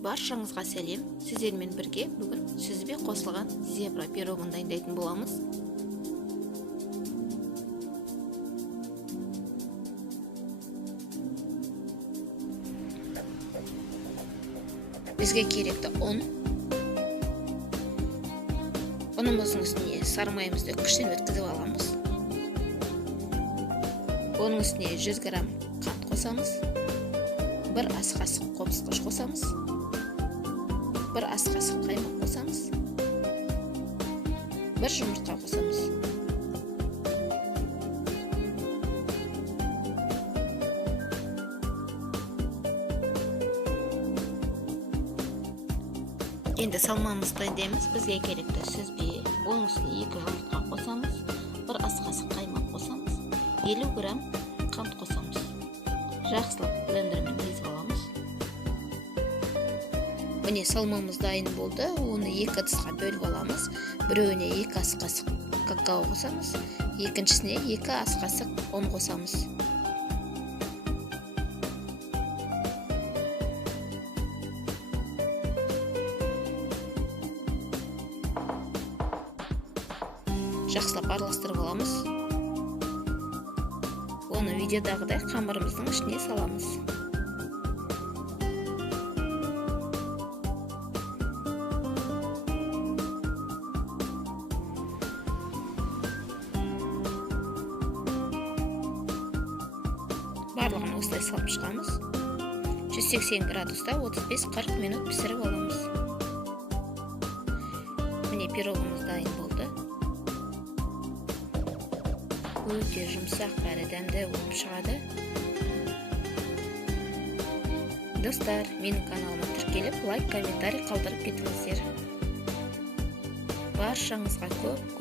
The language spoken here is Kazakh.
Баршаңызға сәлем. Сіздермен бірге бүгін сүзбе қосылған зебра пирогын дайындайтын боламыз. Бізге керекті ұн. Ұнымыздың үстіне сары майымызды күштен өткізіп аламыз. Оның үстіне 100 грамм қант қосамыз. 1 ас қасық қобызғыш қосамыз. 1 ас қасық қаймақ қосамыз. 1 жұмыртқа қосамыз. Енді салмамызды дайындаймыз. Бізге керекті сүзбе. Оның үстіне 2 жұмыртқа қосамыз. 1 ас қасық қаймақ қосамыз. 50 грамм қант қосамыз. Жақсылап блендермен езіп аламыз. Міне салмамыз дайын болды. Оны 2 ыдысқа бөліп аламыз. Біреуіне 2 ас қасық какао қосамыз. Екіншісіне 2 ас қасық ұн қосамыз. Жақсылап араластырып аламыз. Оны видеодағыдай қамырымыздың ішіне саламыз. Барлығын осылай салып шығамыз. 180 градуста 35-40 минут пісіріп аламыз. Міне пирогымыз дайын болды. Өте жұмсақ әрі дәмді болып шығады. Достар, менің каналыма тіркеліп, лайк, комментарий қалдырып кетіңіздер. Баршаңызға көп